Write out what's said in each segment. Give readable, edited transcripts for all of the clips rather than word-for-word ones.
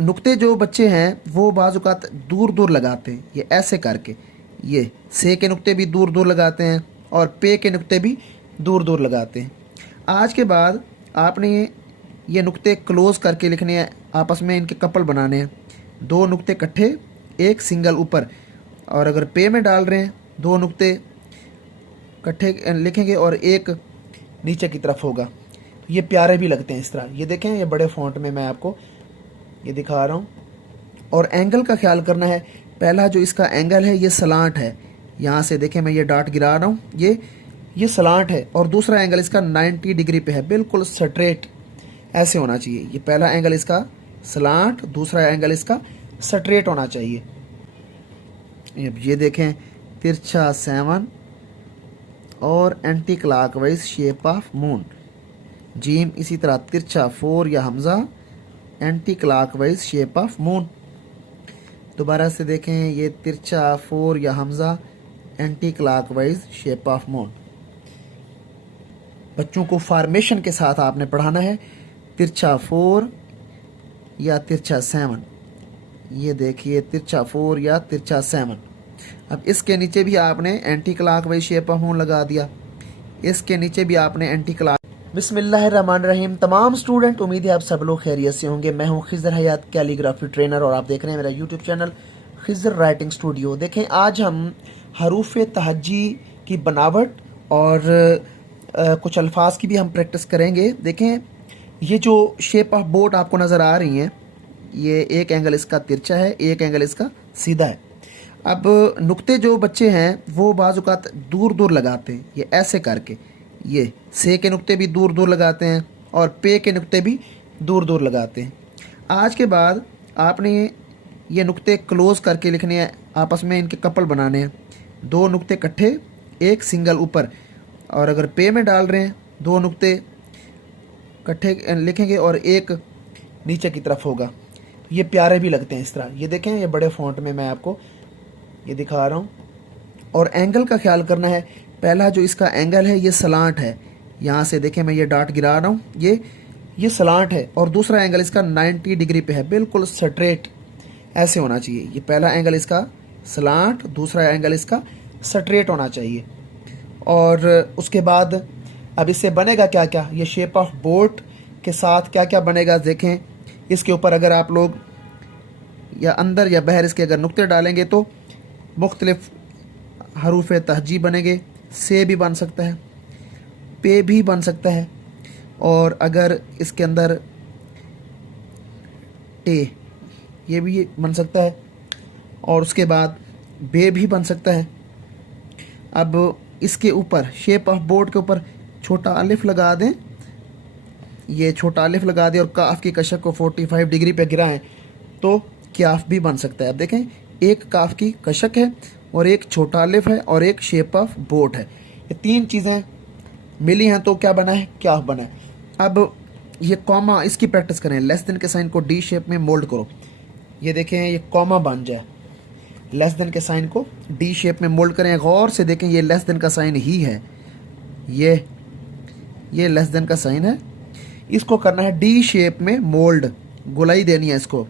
नुक्ते जो बच्चे हैं वो बाज़-औक़ात दूर दूर लगाते हैं, ये ऐसे करके, ये से के नुक्ते भी दूर दूर लगाते हैं और पे के नुक्ते भी दूर दूर लगाते हैं। आज के बाद आपने ये नुक्ते क्लोज़ करके लिखने हैं, आपस में इनके कपल बनाने हैं। दो नुक्ते इकट्ठे, एक सिंगल ऊपर, और अगर पे में डाल रहे हैं दो नुक्ते इकट्ठे लिखेंगे और एक नीचे की तरफ होगा। ये प्यारे भी लगते हैं इस तरह। ये देखें, ये बड़े फ़ॉन्ट में मैं आपको ये दिखा रहा हूँ। और एंगल का ख्याल करना है। पहला जो इसका एंगल है ये सलांट है, यहाँ से देखें मैं ये डॉट गिरा रहा हूँ, ये सलांट है। और दूसरा एंगल इसका 90 डिग्री पे है, बिल्कुल स्ट्रेट ऐसे होना चाहिए। ये पहला एंगल इसका सलांट, दूसरा एंगल इसका स्ट्रेट होना चाहिए। ये देखें, तिरछा 7 और anti clockwise shape of moon. Gym इसी तरह तिरछा 4 या Hamza anti clockwise shape of moon. दोबारा से देखें, ये तिरछा 4 या Hamza anti clockwise shape of moon. बच्चों को फॉर्मेशन के साथ आपने पढ़ाना है। तिरछा 4 या तिरछा 7, ये देखिए तिरछा 4 या तिरछा 7। अब इसके नीचे भी आपने anti clockwise shape of moon लगा दिया, इसके नीचे भी आपने एंटी क्लॉक। बिस्मिल्लाहिर्रहमानिर्रहीम। तमाम स्टूडेंट, उम्मीद है आप सब लोग खैरियत से होंगे। मैं हूं खिज़र हयात कैलीग्राफी ट्रेनर और आप देख रहे हैं मेरा YouTube channel Khizar writing studio. देखें, आज हम हरूफ तहज्जी की बनावट और कुछ अल्फाज की भी हम प्रैक्टिस करेंगे। देखें, ये जो शेप ऑफ बोट आपको नज़र आ रही हैं, ये एक एंगल इसका तिरछा है, एक एंगल इसका सीधा है। अब नुक्ते जो बच्चे हैं वो बाज़-औक़ात दूर दूर लगाते हैं, ये ऐसे करके, ये से के नुक्ते भी दूर दूर लगाते हैं और पे के नुक्ते भी दूर दूर लगाते हैं। आज के बाद आपने ये नुक्ते क्लोज़ करके लिखने हैं, आपस में इनके कपल बनाने हैं। दो नुक्ते इकट्ठे, एक सिंगल ऊपर, और अगर पे में डाल रहे हैं दो नुक्ते इकट्ठे लिखेंगे और एक नीचे की तरफ होगा। ये प्यारे भी लगते हैं इस तरह। ये देखें, ये बड़े फ़ॉन्ट में मैं आपको ये दिखा रहा हूँ। और एंगल का ख्याल करना है। पहला जो इसका एंगल है ये सलांट है, यहाँ से देखें मैं ये डॉट गिरा रहा हूँ, ये सलांट है। और दूसरा एंगल इसका 90 डिग्री पे है, बिल्कुल स्ट्रेट ऐसे होना चाहिए। ये पहला एंगल इसका सलांट, दूसरा एंगल इसका स्ट्रेट होना चाहिए। और उसके बाद अब इससे बनेगा क्या क्या, ये शेप ऑफ बोट के साथ क्या क्या बनेगा देखें। इसके ऊपर अगर आप लोग या अंदर या बाहर इसके अगर नुक्ते डालेंगे तो मुख्तलिफ हरूफ तहज्जी बनेंगे। से भी बन सकता है, पे भी बन सकता है, और अगर इसके अंदर टे ये भी बन सकता है, और उसके बाद बे भी बन सकता है। अब इसके ऊपर शेप ऑफ बोर्ड के ऊपर छोटा अलिफ लगा दें, ये छोटा अलिफ लगा दें और काफ की कशक को 45 डिग्री पे गिराएं तो क्याफ भी बन सकता है। अब देखें, एक काफ की कशक है और एक छोटा अलिफ है और एक शेप ऑफ बोट है। ये तीन चीज़ें मिली हैं तो क्या बना है, क्याफ बना है। अब ये कॉमा, इसकी प्रैक्टिस करें। लेस देन के साइन को डी शेप में मोल्ड करो। ये देखें, ये कॉमा बन जाए। लेस देन के साइन को डी शेप में मोल्ड करें। गौर से देखें, ये लेस देन का साइन ही है, ये लेस देन का साइन है। इसको करना है डी शेप में मोल्ड, गोलाई देनी है इसको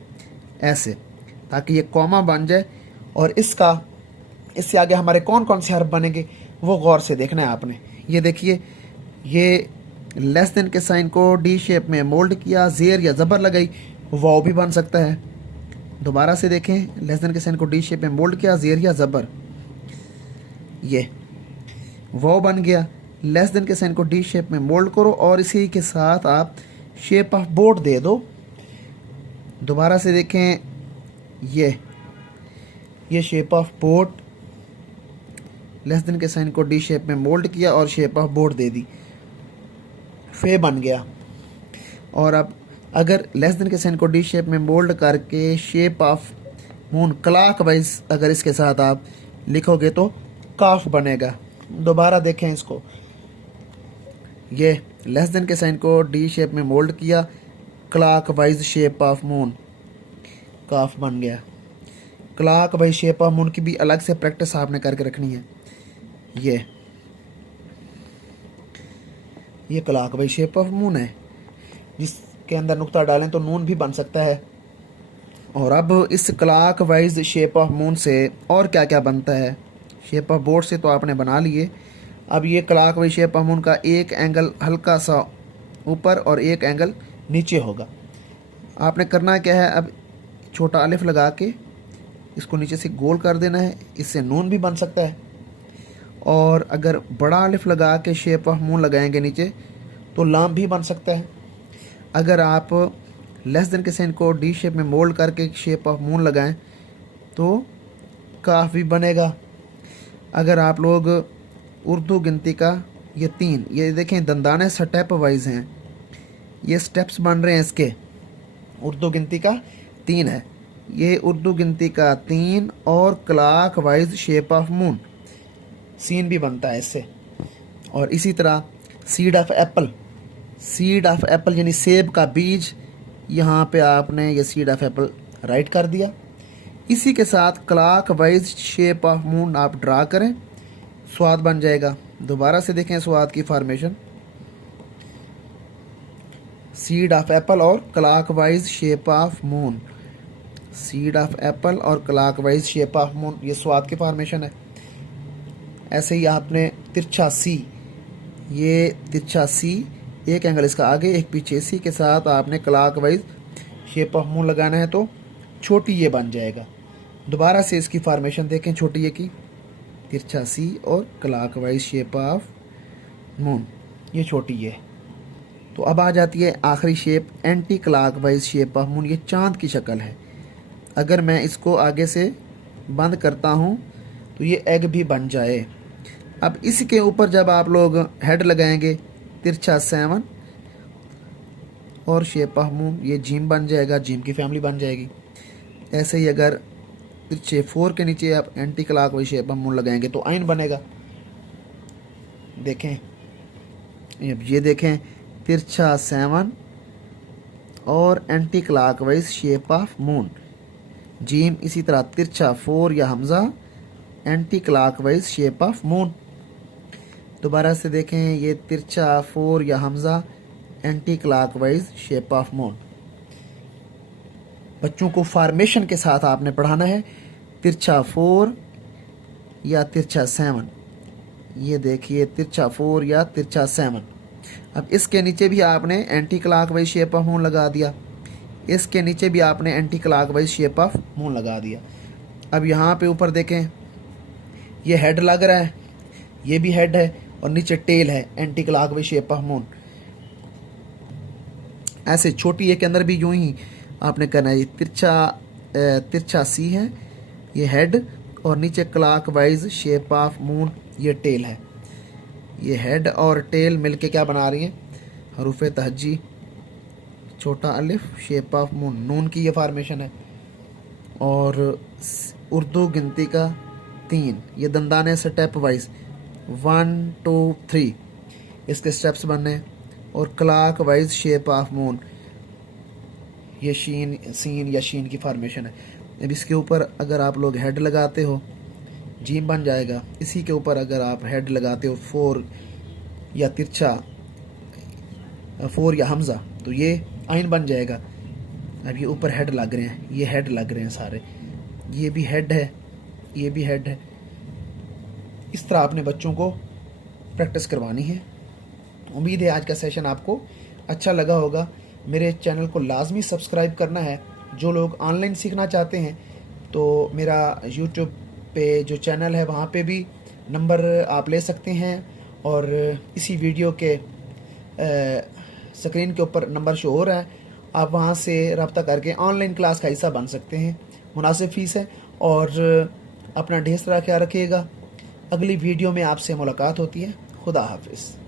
ऐसे, ताकि ये कॉमा बन जाए। और इससे आगे हमारे कौन कौन से हर्फ बनेंगे वो गौर से देखना है आपने। ये देखिए, ये लेस देन के साइन को डी शेप में मोल्ड किया, ज़ेर या ज़बर लगाई, वाव भी बन सकता है। दोबारा से देखें, लेस देन के साइन को डी शेप में मोल्ड किया, ज़ेर या ज़बर, ये वाव बन गया। लेस देन के साइन को डी शेप में मोल्ड करो और इसी के साथ आप शेप ऑफ बोट दे दो। दोबारा से देखें, ये shape of boat, less than के साइन को डी शेप में मोल्ड किया और शेप ऑफ बोट दे दी, फे बन गया। और अब अगर लेस देन के साइन को डी शेप में मोल्ड करके शेप ऑफ मून क्लॉकवाइज अगर इसके साथ आप लिखोगे तो काफ बनेगा। दोबारा देखें इसको, ये लेस देन के साइन को डी शेप में मोल्ड किया, क्लॉकवाइज शेप ऑफ मून, काफ बन गया। क्लॉकवाइज शेप ऑफ मून की भी अलग से प्रैक्टिस आपने करके रखनी है। ये क्लॉकवाइज शेप ऑफ मून है, जिसके अंदर नुक्ता डालें तो नून भी बन सकता है। और अब इस clock wise shape of moon से और क्या क्या बनता है। शेप ऑफ बोर्ड से तो आपने बना लिए। अब ये clock wise shape of moon का एक एंगल हल्का सा ऊपर और एक एंगल नीचे होगा। आपने करना क्या है, अब छोटा अलिफ लगा के इसको नीचे से गोल कर देना है। इससे नून भी बन सकता है। और अगर बड़ा अलिफ लगा के शेप ऑफ मून लगाएंगे नीचे तो लाम भी बन सकता है। अगर आप लेस देन के साइन को डी शेप में मोल्ड करके शेप ऑफ मून लगाएं तो काफ भी बनेगा। अगर आप लोग उर्दू गिनती का ये 3, ये देखें दंदाने स्टेप वाइज हैं, ये स्टेप्स बन रहे हैं इसके। उर्दू गिनती का 3 है, ये उर्दू गिनती का 3 और clockwise shape of moon scene भी बनता है इससे। और इसी तरह seed of apple, seed of apple यानी सेब का बीज, यहाँ पे आपने ये सीड ऑफ एप्पल राइट कर दिया। इसी के साथ clockwise shape of moon आप ड्रा करें, स्वाद बन जाएगा। दोबारा से देखें स्वाद की फॉर्मेशन, सीड ऑफ एप्पल और clockwise shape of moon, seed of apple और clockwise shape of moon, ये स्वाद की फॉर्मेशन है। ऐसे ही आपने तिरछा सी, ये तिरछा सी, एक एंगल इसका आगे एक पीछे, इसी के साथ आपने clock wise shape of moon लगाना है तो छोटी ये बन जाएगा। दोबारा से इसकी फॉर्मेशन देखें छोटी ये की, तिरछा सी और clockwise shape of moon, ये छोटी ये। तो अब आ जाती है आखिरी shape, anti clock wise shape of moon. ये चांद की शक्ल है। अगर मैं इसको आगे से बंद करता हूँ तो ये एग भी बन जाए। अब इसके ऊपर जब आप लोग हेड लगाएंगे तिरछा 7 और शेप ऑफ मून, ये जीम बन जाएगा, जीम की फैमिली बन जाएगी। ऐसे ही अगर तिरछे 4 के नीचे आप anti clock wise shape of moon लगाएंगे तो आइन बनेगा। देखें, अब ये देखें तिरछा 7 और anti clock wise shape of moon, gym. इसी तरह तिरछा 4 या Hamza, anti clock wise shape of moon. दोबारा से देखें, ये तिरछा 4 या Hamza, anti clock wise shape of moon. बच्चों को फॉर्मेशन के साथ आपने पढ़ाना है। तिरछा 4 या तिरछा 7, ये देखिए तिरछा 4 या तिरछा 7। अब इसके नीचे भी आपने anti clock wise shape of moon लगा दिया, इसके नीचे भी आपने anti clock wise shape of moon लगा दिया। अब यहाँ पे ऊपर देखें, ये हेड लग रहा है, ये भी हेड है और नीचे टेल है, anti clock wise shape of moon. ऐसे छोटी एक के अंदर भी यूं ही आपने करना है। ये तिरछा सी है, ये हेड, और नीचे clock wise shape of moon, ये टेल है। ये हेड और टेल मिलके क्या बना रही है, हरूफ तहजी, छोटा अलिफ, शेप ऑफ मून, नून की ये फॉर्मेशन है। और उर्दू गिनती का 3, ये दंदाने स्टेप वाइज 1 2 3 इसके स्टेप्स बनने। और clockwise shape of moon, ये शीन, सीन या शीन की फॉर्मेशन है। अब इसके ऊपर अगर आप लोग हेड लगाते हो जीम बन जाएगा। इसी के ऊपर अगर आप हेड लगाते हो 4 या तिरछा 4 या हमजा तो ये आइन बन जाएगा। अब ये ऊपर हेड लग रहे हैं, ये हेड लग रहे हैं सारे, ये भी हेड है, ये भी हेड है। इस तरह आपने बच्चों को प्रैक्टिस करवानी है। उम्मीद है आज का सेशन आपको अच्छा लगा होगा। मेरे चैनल को लाजमी सब्सक्राइब करना है। जो लोग ऑनलाइन सीखना चाहते हैं तो मेरा यूट्यूब पे जो चैनल है वहाँ पे भी नंबर आप ले सकते हैं और इसी वीडियो के स्क्रीन के ऊपर नंबर शो हो रहा है, आप वहाँ से रब्ता करके ऑनलाइन क्लास का हिस्सा बन सकते हैं। मुनासिब फ़ीस है। और अपना ढेर सारा ख्याल रखिएगा। अगली वीडियो में आपसे मुलाकात होती है। खुदा हाफिज़।